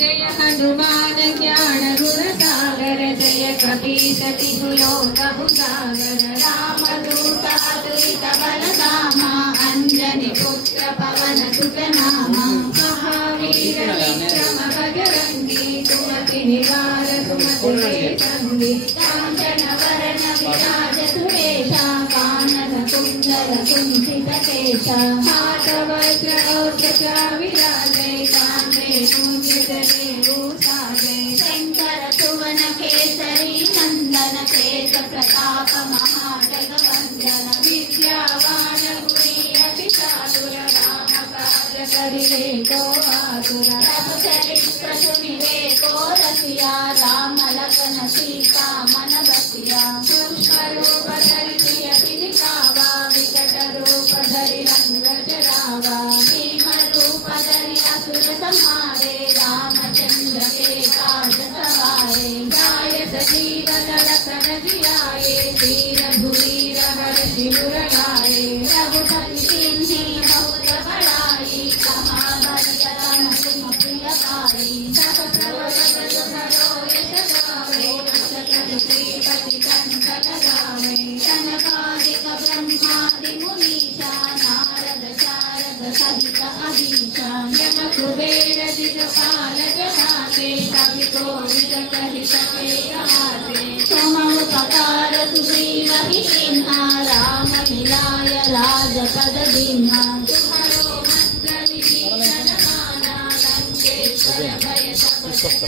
जय हनुमान ज्ञान गुण सागर जय कपीस तिहु लोक उजागर रामदूत अतुलित बल धामा अंजनी पुत्र पवन सुत नामा महावीर विक्रम बजरंगी सुमति निवार सुमति के संगी कांचन वरण विराज सुरेशा कानन कुंडल कुंचित केशा हाथ वज्र और ध्वजा विराजे कांधे मूंज जनेऊ साजे शंकर सुवन केसरी नंदन तेज प्रताप महाजगवंदन विद्यावान गुणी अति चातुर राम काज करिवे को आतुर प्रभु चरित्र सुनिवे को रसिया राम लखन सीता मन बसिया सूक्ष्म रूप धरि सियति दिखावा विकट रूप धरि रंग जरावा भीम रूप धरि असुर संहारे रामचंद्र के काज सवारे गायत जीवन लखन जियाए वीर भूमिर हर्षि मुर लाए रघुपति किन्हीं बहुत बड़ाई कहा बलियतन तुम प्रिय पाई सब प्रभु तुम्हारो यश गावे अष्टपद श्रीपति कंठ लगावे सनकादिक ब्रह्मादि मुनीषा नारद शारद सहित अधीशा यम कुबेर दिगपाल जगाते कवि कोविद कहि सके गाते तुम उपकार सुग्रीव कीन्हा राम मिलाय राजपद दीन्हा तुम्हारो मंत्र विभीषण माना लंकेश्वर भय सब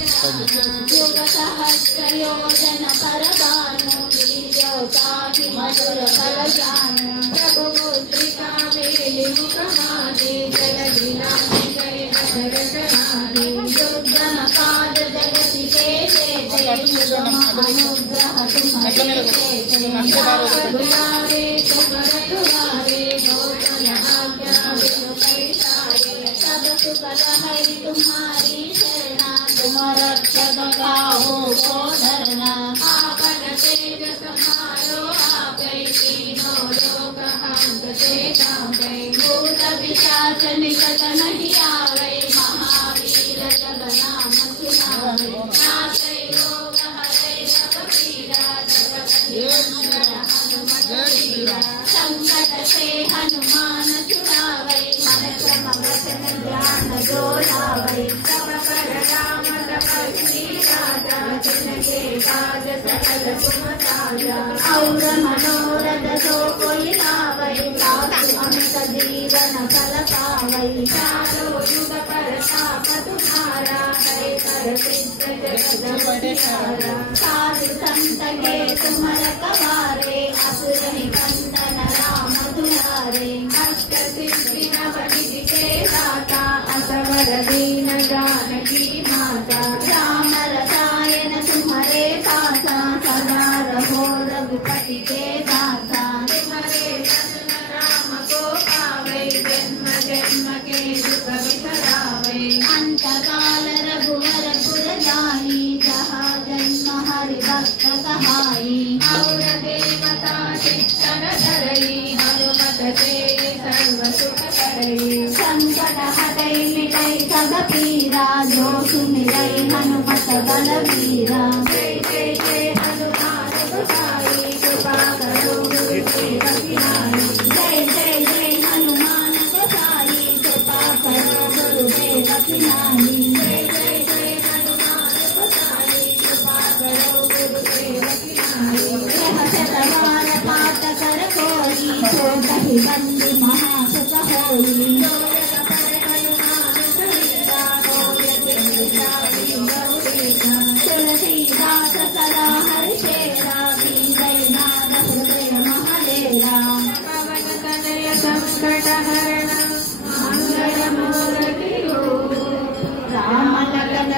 युग सहस्र योजन पर भानु वीर्योताहि मधुर फल जानु प्रभु मुद्रिका मेलि मुख माहे जय दिलाहि जय दशरथ राहे दुर्गम काज जगति के जेते अनुग्रह तुम्हारे दुलारे तुमर दुआरे गोपन आज्ञा बिनु पैसारे सब सुख है तुम्हारी शरणा तुम रक्षक काहू को धरना आपन तेज समारो आपै तीनों लोक हांकते कांपै भूत पिशाच निकट नहीं आवे महावीर जब नाम सुनावे नासै रोग हरै सब पीरा जगत निरंतर हनुमत वीरा संकट से हनुमान छुड़ावे मन क्रम वचन ध्यान जो लावे सब पर राम तपस्वी राजा जिनके काज सकल तुम साजा और मनोरथ सो कोई लावे साधु अमित जीवन फल पावै चारों युग प्रताप तुम्हारा है कर सिद्ध जगत बड़ियारा साधु संत के तुम रखवारे असुर निकंदन राम दुलारे अष्ट सिद्धि नवनिधि के दाता असवर दीन जानकी माता राम रसायन तुम्हारे पासा सदा रहो रघुपति के दाता तुम्हारे दर्शन राम को पावे जन्म जन्म के दुख बिसरावे अंत काल रघुवर पुर जाई जहाँ जन्म हरि भक्त कहाई और देवता चित्तन धरई हनुमत से सर्व सुख करई संकट हटै मिटै सब पीरा जो सुमिरै हनुमत बलवीरा जय जय जय हनुमान गोसाई कृपा करो गुरुदेव की नाई जय जय जय हनुमान गोसाई कृपा करो गुरुदेव की नाई जय जय जय हनुमान गोसाई कृपा करो गुरुदेव की नाई शतवार पाठ कर कोई तो कहि बंदी महासुख होई तुलसीदास सदा हरिषेरा बीजयनाथ हृदय महादेवा पवन तनय संकट हरण मंगल मूर्ति राम लखन